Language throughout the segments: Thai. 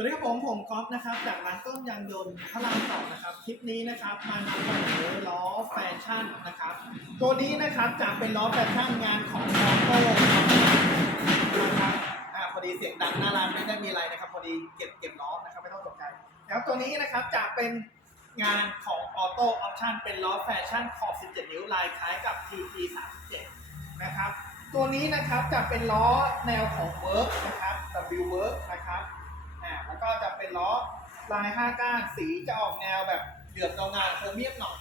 สวัสดีครับผมผมก๊อฟนะครับจากร้านต้นยางยนต์พระรามสองนะครับคลิปนี้นะครับมานำเสนอล้อแฟชั่นนะครับ ตัวนี้นะครับจะเป็นล้อแฟชั่นงานของมอโต้นะครับอ่าพอดีเสียงดังหน้าร้านไม่ได้มีอะไรนะครับพอดีเก็บเก็บล้อนะครับไม่ต้องตกใจนะครับตัวนี้นะครับจะเป็นงานของออโต้ออปชั่นเป็นล้อแฟชั่นขอบ 17 นิ้วลายคล้ายกับ TT 37นะครับตัวนี้นะครับจะเป็นล้อแนวของเวิร์กนะครับ W Work นะครับ อ่าแล้วก็จะเป็นล้อลาย5ก้านสีจะออกแนวแบบเดือดเงางานโครเมียมหน่อย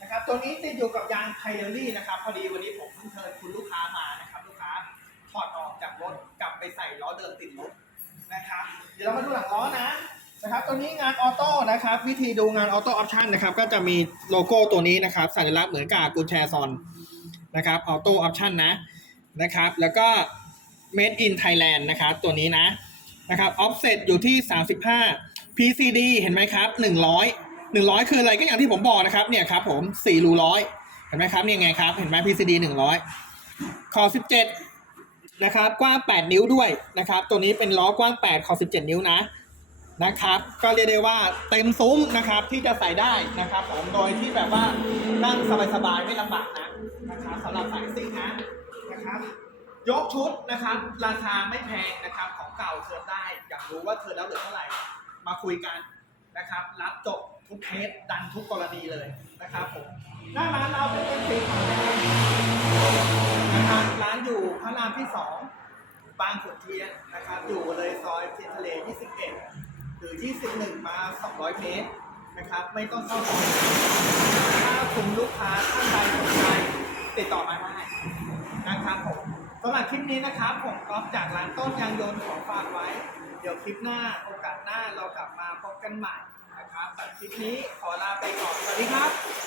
นะครับตัวนี้ติดอยู่กับยางไพเดอรี่นะครับ พอดีวันนี้ผมเพิ่งเชิญคุณลูกค้ามานะครับ ลูกค้าถอดออกจากรถกลับไปใส่ล้อเดิมติดรถนะครับเดี๋ยวเรามาดูหลังล้อนะนะครับตัวนี้งานออโต้นะครับ วิธีดูงานออโต้ออปชันนะครับ ก็จะมีโลโก้ตัวนี้นะครับ สัญลักษณ์เหมือนกับกุญแจซอนนะครับออโต้ออปชันนะนะครับ แล้วก็ made in Thailand นะครับ ตัวนี้นะ นะครับ offset อยู่ที่ 35 PCD เห็นไหมครับ 100 100 คืออะไรก็อย่างที่ผมบอกนะครับเนี่ยครับผม4รูร้อยเห็นไหมครับเนี่ยไงครับ เห็นไหม PCD 100คอ17 นะครับ กว้าง 8 นิ้วด้วยนะครับ ตัวนี้เป็นล้อกว้าง8คอ17 นิ้วนะนะครับ ก็เรียกได้ว่าเต็มซุ้มนะครับที่จะใส่ได้นะครับ ผมโดยที่แบบว่านั่งสบายๆไม่ลำบากนะนะครับสำหรับสายซิ่งนะนะครับ ยกชุดนะครับราคาไม่แพงนะครับของเก่าเทิร์นได้ อยากรู้ว่าเทิร์นแล้วเหลือเท่าไหร่ มาคุยกันนะครับ รับจบทุกเคสดันทุกกรณีเลยนะครับผมหน้าร้านเราเป็นเอ็มซีของแดงนะครับร้านอยู่พระรามที่สองบางขุนเทียนนะครับ อยู่เลยซอยเทียนทะเล 21 หรือ 21 มา 200 เมตรนะครับ ไม่ต้องเข้าซอยถ้าคุณลูกค้าท่านใดสนใจติดต่อมาได้ สำหรับคลิปนี้นะครับผมก๊อฟจากร้านต้นยางยนต์ขอฝากไว้ เดี๋ยวคลิปหน้าโอกาสหน้าเรากลับมาพบกันใหม่นะครับสำหรับคลิปนี้ขอลาไปก่อนสวัสดีครับ